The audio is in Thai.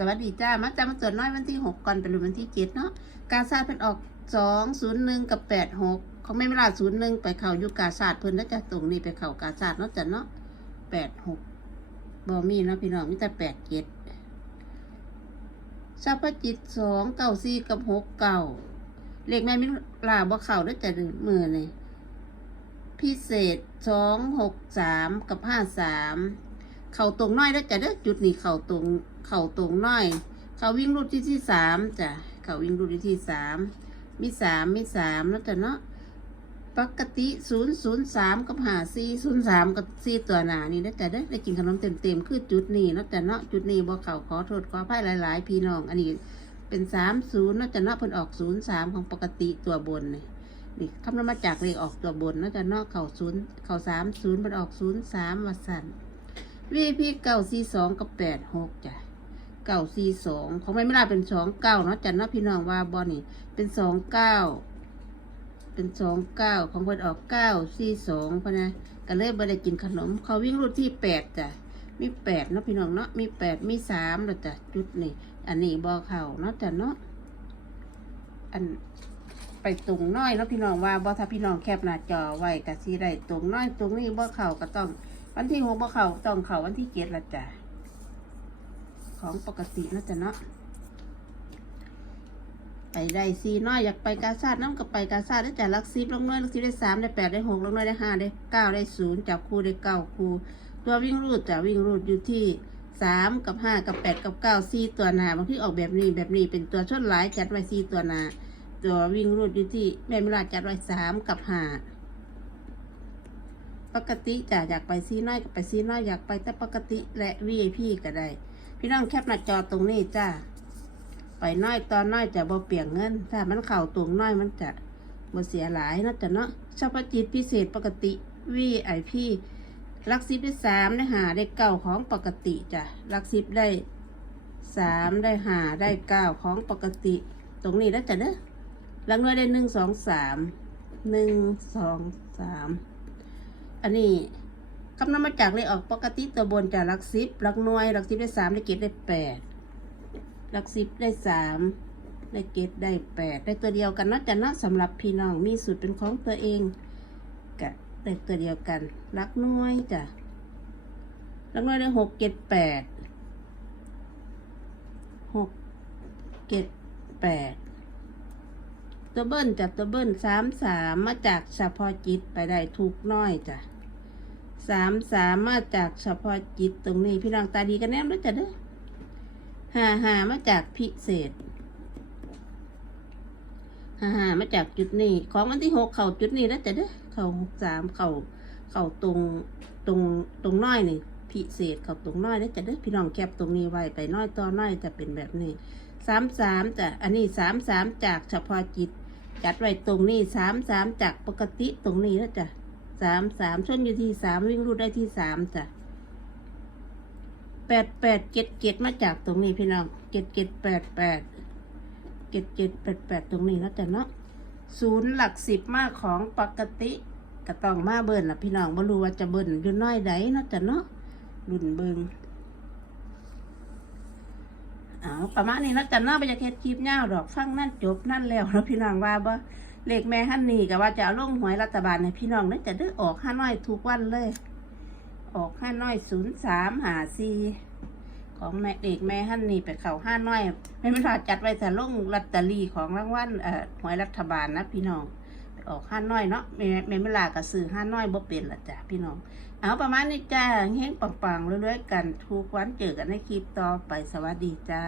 สวัสดีจ้ามาจ้ามาจดน้อยวันที่หกก่อนเป็นวันที่เจ็ดเนาะกาซาดเพิ่นออกสองศูนย์หนึ่งกับแปดหกของแม่เวลาศูนย์หนึ่งไปเข่าอยู่กาซาดเพิ่นแล้วจะตรงนี้ไปเข่ากาซาดเนาะจ้ะเนาะแปดหกบอมีนะพี่น้องมีแต่แปดเจ็ดชาพจิตสองเก้าสี่กับหกเก้าเลขแม่มิลาบ่เข่าแล้วจะดึงมือเลยพิเศษสองหกสามกับห้าสามเข่าตรงน้อยแล้วจะเด้อจุดนี้เข่าตรง เข่าตรงน้อย เขาวิ่งรูดที่ที่สามจ้ะ เขาวิ่งรูดที่ที่สามมีสามมีสามแล้วจ้ะเนาะ ปกติศูนย์ศูนย์สามกับหาสี่ศูนย์สามกับสี่ตัวหนานี่แล้วจ้ะเด้ได้กินขนมเต็มเต็มคือจุดนี้แล้วจ้ะเนาะจุดนี้บ่เข่าขอโทษขออภัยหลาย ๆ พี่น้องอันนี้เป็นสามศูนย์แล้วจ้ะเนาะเพิ่นออกศูนย์สามของปกติตัวบนนี่นี่คำนวณมาจากเลขออกตัวบนแล้วจ้ะเนาะเข่าศูนย์เข่าสามศูนย์เพิ่นออกศูนย์สามมาสั่นวีพีเก้าสี่สองกับแปดหกจ้ะ เก้าสี่สองของไม่ไม่ได้เป็นสองเก้าเนาะจันเนาะพี่น้องว่าบอนี่เป็นสองเก้าเป็นสองเก้าของเพิ่นออกเก้าสี่สองพะนะก็เลยบ่ได้กินขนม เขาวิ่งรูดที่แปดจ้ะมีแปดเนาะพี่น้องเนาะมีแปดมีสามแล้วจ้ะจุดนี่อันนี้บอเข่าเนาะจ้ะเนาะอันไปตรงน้อยเนาะพี่น้องว่าบอถ้าพี่น้องแคบหน้าจอไว้กะสีได้ตรงน้อยตรงนี้บอเข่าก็ต้อง วันที่หกบ่เขาต้องเขาวันที่เจ็ดละจ้ะ ของปกตินะจ๊ะเนาะไปได้สี่น้อยอยากไปกาซาดน้ำกับไปกาซาดได้จ้ะลักซิบลงน้อยลักซิบได้สามได้แปดได้หกลงน้อยได้ห้าได้เก้าได้ศูนย์จับคู่ได้เก้าคู่ ตัววิ่งรูดจะวิ่งรูดอยู่ที่สามกับห้ากับแปดกับเก้าสี่ตัวหนาบางที่ออกแบบนี้แบบนี้เป็นตัวชนหลายจัดไว้สี่ตัวหนาตัววิ่งรูดอยู่ที่แม่มิลาจัดไว้สามกับห้าปกติจะอยากไปซีน้อยก็ไปซีน้อยอยากไปแต่ปกติและ VIP ก็ได้ พี่น้องแคปหน้าจอตรงนี้จ้าไปน้อยตอนน้อยจะบ่เปลี่ยนเงิน ถ้ามันเข่าตรงน้อยมันจะบ่เสียหลายนาะจ้ะเนาะเฉพาะจิตพิเศษปกติ VIP ลักซิบได้สามได้หาได้เก้าของปกติจ้ะลักซิบได้สามได้หาได้เก้าของปกติ ตรงนี้แล้วจ้ะเด้อลักน้อยได้หนึ่งสองสามหนึ่งสองสามอันนี้ คำนวณมาจากเลขออกปกติตัวบนจากหลักสิบหลักหน่วยหลักสิบได้สามได้เกตได้แปดหลักสิบได้สามได้เกตได้แปดได้ตัวเดียวกันนาะจะเนาะสำหรับพี่น้องมีสูตรเป็นของตัวเองกะได้ตัวเดียวกันหลักหน่วยจ้ะหลักหน่วยได้หกเกตแปดหกเกตแปดตัวเบิ้ลจากตัวเบิ้ลสามสามมาจากเฉพาะจิตไปได้ทุกน้อยจ้ะ สามสามมาจากเฉพาะจิตตรงนี้ พี่น้องตาดีกันแน่แล้วจ้ะเด้อห้าห้ามาจากพิเศษห้าห้ามาจากจุดนี้ ของวันที่หกเข่าจุดนี้แล้วจ้ะเด้อเข่าหกสามเข่าเข่าตรงตรงตรงน้อยนี่พิเศษเข่าตรงน้อยแล้วจ้ะเด้อพี่น้องแคปตรงนี้ไว้ไปน้อยต่อน้อยจะเป็นแบบนี้สามสามจ้ะอันนี้สามสามจากเฉพาะจิต จัดไว้ตรงนี้สามสามจากปกติตรงนี้แล้วจ้ะ สามสามชนอยู่ที่สามวิ่งรูดได้ที่สามจ้ะแปดแปดเจ็ดเจ็ดมาจากตรงนี้พี่น้องเจ็ดเจ็ดแปดแปดเจ็ดเจ็ดแปดแปดตรงนี้แล้วจ้ะเนาะศูนย์หลักสิบมากของปกติก็ต้องมาเบิ้ลล่ะพี่น้องบ่รู้ว่าจะเบิ้ลอยู่น้อยใดเนาะจ้ะเนาะรุ่นเบิงเอาประมาณนี้นะจ้ะเนาะไปจะเฮ็ดคลิปยาดอกฟังนั่นจบนั่นแล้วนะพี่น้องว่าบ่ เลขแม่ฮันนี่ก็ว่าจะเอาลงหวยรัฐบาลในพี่น้องนั่นจะได้ออกห้าน้อยทุกวันเลย ออกห้าน้อยศูนย์สามหาซีของแม่เอกแม่ฮันนี่ไปเข่าห้าน้อยไม่ไม่พลาดจัดไว้แต่ลงลอตเตอรี่ของรางวัลเอ่อหวยรัฐบาลนะพี่น้องไปออกห้าน้อยเนาะแม่แม่ไม่ลากับซื้อห้าน้อยบ่เป็นละจ้ะพี่น้อง เอาประมาณนี้จ้าเฮงปังๆเรื่อยๆกันทุกวันเจอกันในคลิปต่อไปสวัสดีจ้า